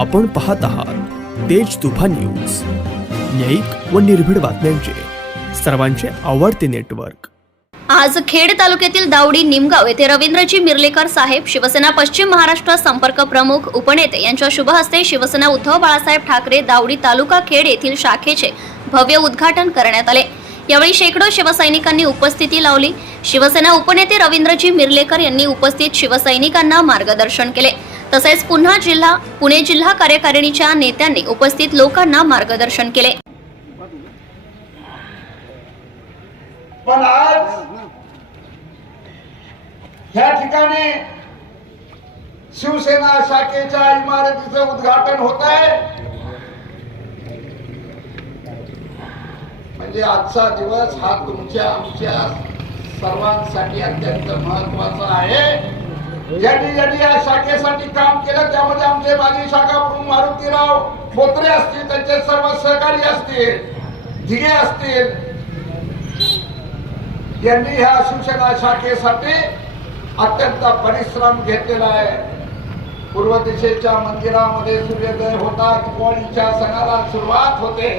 आपण पाहत आहात तेज तुफान न्यूज. न्यायिक व निर्भीड बातम्यांचे. सर्वांचे आवडते नेटवर्क. आज खेड तालुक्यातील दावडी निमगाव येथे रवींद्रजी मिरलेकर साहेब शिवसेना पश्चिम महाराष्ट्र संपर्क प्रमुख उपनेते यांच्या शुभ हस्ते शिवसेना उद्धव बाळासाहेब ठाकरे दावडी तालुका खेड येथील शाखेचे भव्य उद्घाटन करण्यात आले. यावेळी शेकडो शिवसैनिकांनी उपस्थिती लावली. शिवसेना उपनेते रवींद्रजी मिर्लेकर यांनी उपस्थित शिवसैनिकांना मार्गदर्शन केले. तसेच पुन्हा जिल्हा पुणे जिल्हा कार्यकारिणीच्या नेत्यांनी उपस्थित लोकांना मार्गदर्शन केले. पण आज या ठिकाणी शिवसेना शाखेच्या इमारतीचं उद्घाटन होत आहे. म्हणजे आजचा दिवस हा तुमच्या आमच्या सर्वांसाठी अत्यंत महत्त्वाचा आहे. ज्यांनी ज्यांनी या शाखेसाठी काम केलं त्यामध्ये आमचे माजी शाखा प्रमुख मारुतीराव बोत्रे असतील त्यांचे सर्व सहकारी असतील धिगे असतील यांनी ह्या शिवसेना शाखेसाठी अत्यंत परिश्रम घेतलेला आहे. पूर्व दिशेच्या मंदिरामध्ये सूर्योदय होतात दिवाळीच्या सणाला सुरुवात होते.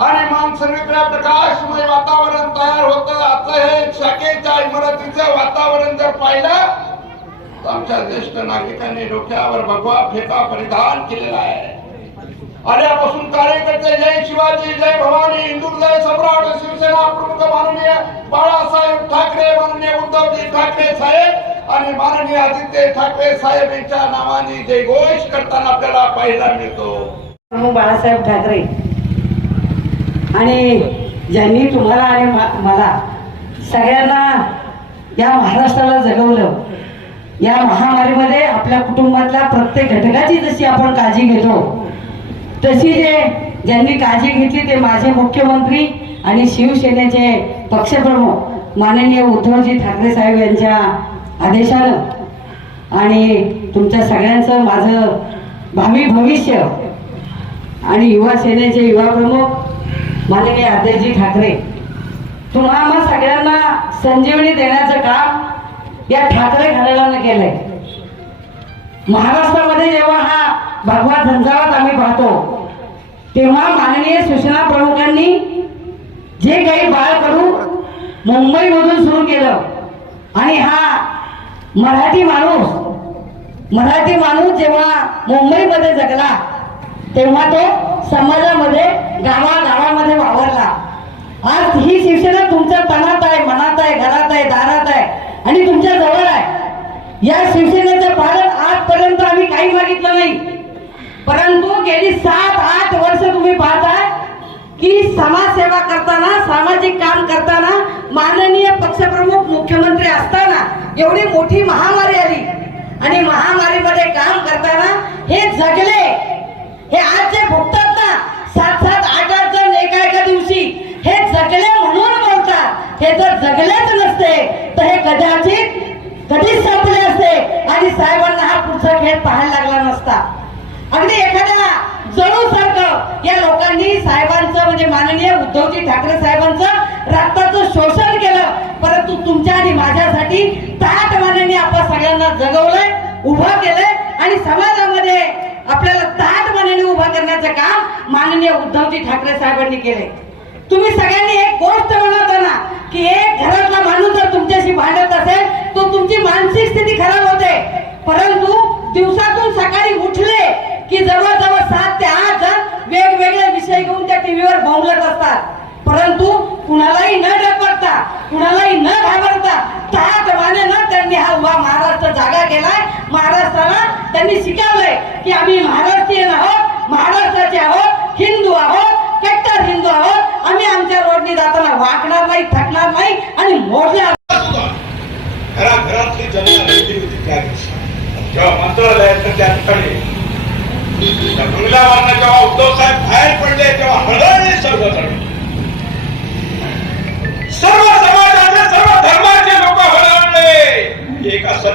आणि मग सर्वीकडे प्रकाशमय वातावरण तयार होतं. आता हे शाखेच्या इमारतीचं वातावरण जर पाहिलं आमच्या ज्येष्ठ नागरिकांनी डोक्यावर भगवा फेका परिधान केलेला आहे. आल्यापासून कार्यकर्ते जय शिवाजी जय भवानी हिंदुर्जय सम्राट शिवसेना प्रमुख माननीय बाळासाहेब ठाकरे माननीय उद्धवजी ठाकरे साहेब आणि माननीय आदित्य ठाकरे साहेब यांच्या नावाने जयघोष करताना आपल्याला पाहायला मिळतो. प्रमुख बाळासाहेब ठाकरे. आणि ज्यांनी तुम्हाला आणि मला सगळ्यांना या महाराष्ट्राला जगवलं या महामारीमध्ये आपल्या कुटुंबातल्या प्रत्येक घटकाची जशी आपण काळजी घेतो तशी जे ज्यांनी काळजी घेतली ते माझे मुख्यमंत्री आणि शिवसेनेचे पक्षप्रमुख माननीय उद्धवजी ठाकरे साहेब यांच्या आदेशानं. आणि तुमच्या सगळ्यांचं माझं भावी भविष्य आणि युवा सेनेचे युवा प्रमुख माननीय आदित्यजी ठाकरे. तुम्हा सगळ्यांना संजीवनी देण्याचं काम या ठाकरे घराण्यानं केलंय महाराष्ट्रामध्ये जेव्हा हा भगवा झंझावात आम्ही पाहतो तेव्हा माननीय सूचना प्रमुखांनी जे काही बाळ करू मुंबईमधून सुरू केलं आणि हा मराठी माणूस मराठी माणूस जेव्हा मुंबईमध्ये जगला तेव्हा तो समाजामध्ये गावागावामध्ये वावरला. आज ही शिवसेना तुमच्या तनात आहे मनात आहे घरात आहे दारात आहे आणि तुमच्या जवळ आहे. या शिवसेनेचं पालन आजपर्यंत आम्ही काही मागितलं नाही. परंतु गेली सात आठ वर्ष तुम्ही पाहताय की समाजसेवा करताना सामाजिक काम करताना माननीय पक्षप्रमुख मुख्यमंत्री असताना एवढी मोठी महामारी आली. आणि महामारीमध्ये काम करताना हे जगले. हे आज जे भुगतात ना सात सात आठ आठ जण एका एका दिवशी हे जगले म्हणून बोलतात हे जर जगलेच नसते तर हे कदाचित कधीच संपले असते आणि साहेबांना हा पुढचा खेळ पाहायला लागला नसता अगदी एखाद्या जणू सारखं या लोकांनी साहेबांचं म्हणजे माननीय उद्धवजी ठाकरे साहेबांचं रक्ताचं शोषण केलं. परंतु तुमच्या आणि माझ्यासाठी ताट मानाने आपण सगळ्यांना जगवलंय उभं केलंय आणि समाजामध्ये आपल्याला ताट मानाने उभं करण्याचं काम माननीय उद्धवजी ठाकरे साहेबांनी केले तुम्ही सगळ्यांनी एक गोष्ट म्हणत ना की एक घरातला माणूस जर तुमच्याशी भांडत असेल तो तुमची मानसिक स्थिती खराब होते. परंतु कुणालाही न डपटता कुणालाही न घाबरता ताट मानेनं त्यांनी हा उभा महाराष्ट्र जागा केलाय. महाराष्ट्राला त्यांनी शिकवलंय की आम्ही महाराष्ट्रीयन आहोत महाराष्ट्राचे आहोत हिंदू आहोत कट्टर हिंदू आहोत. आम्ही आमच्या रोडनी जाताना वाकणार नाही थकणार नाही आणि मोडणार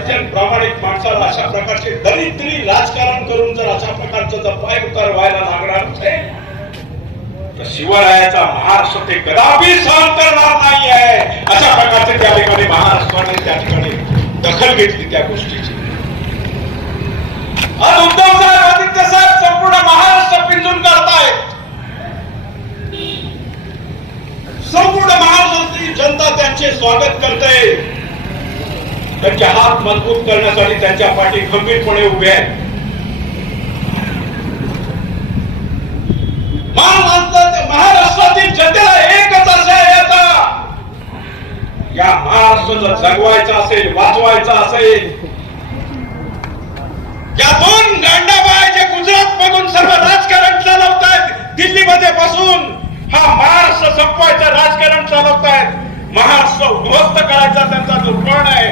सर्वजण प्रामाणिक माणसाला अशा प्रकारचे दरिद्री राजकारण करून जर अशा प्रकारचं जर पाय उतार व्हायला लागणार असेल तर शिवरायाचा महाराष्ट्र ते कदापि सहन करणार नाही आहे अशा प्रकारचे त्या ठिकाणी महाराष्ट्राने त्या ठिकाणी दखल घेतली त्या गोष्टीची. आज उद्धव साहेब आदित्य साहेब संपूर्ण महाराष्ट्र पिंजून करतायत. संपूर्ण महाराष्ट्रातील जनता त्यांचे स्वागत करते. हात मजबूत करण्यासाठी त्यांच्या पाठी खंबीरपणे उभे आहेत. महाराष्ट्रातील जनतेला एकच आशा आहे आता. या महाराष्ट्राला जगवायचा असेल वाचवायचा असेल. या दोन गांडाबाई जे गुजरात मधून सर्व राजकारण चालवतायत दिल्लीमध्ये बसून हा महाराष्ट्र संपवायचं राजकारण चालवतायत महाराष्ट्र उद्ध्वस्त करायचा त्यांचा जो पण आहे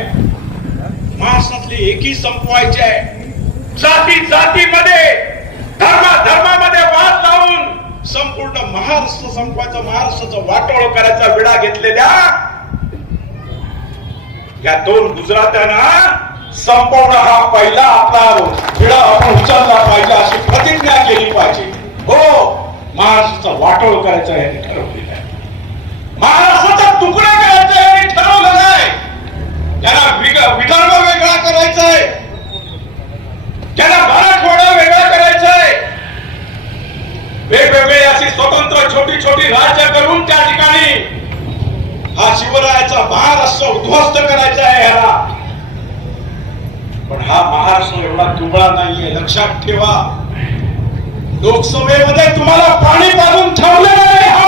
महाराष्ट्रातली एकी संपवायची आहे जाती जातीमध्ये धर्मा धर्मामध्ये वाद लावून संपूर्ण महाराष्ट्र संपवायचं महाराष्ट्राचं वाटोळ करायचा विडा घेतलेल्या या दोन गुजरात्यांना संपवणं हा पहिला आपला विडा आपण उचलला पाहिजे अशी प्रतिज्ञा केली पाहिजे. हो महाराष्ट्राचा वाटोळ करायचा यांनी ठरवलेला आहे. महाराष्ट्राचा तुकडा करायचा यांनी ठरवलेला आहे त्यांना विग- विदर्भ वेगळा करायचा आहे त्यांना मराठवाडा वेगळा करायचा आहे वेगवेगळे अशी स्वतंत्र छोटी छोटी राज्य करून त्या ठिकाणी हा महाराष्ट्र उद्ध्वस्त करायचा आहे ह्याला. पण हा महाराष्ट्र एवढा दुबळा नाहीये लक्षात ठेवा. लोकसभेमध्ये तुम्हाला पाणी पाडून ठेवलेलं आहे हा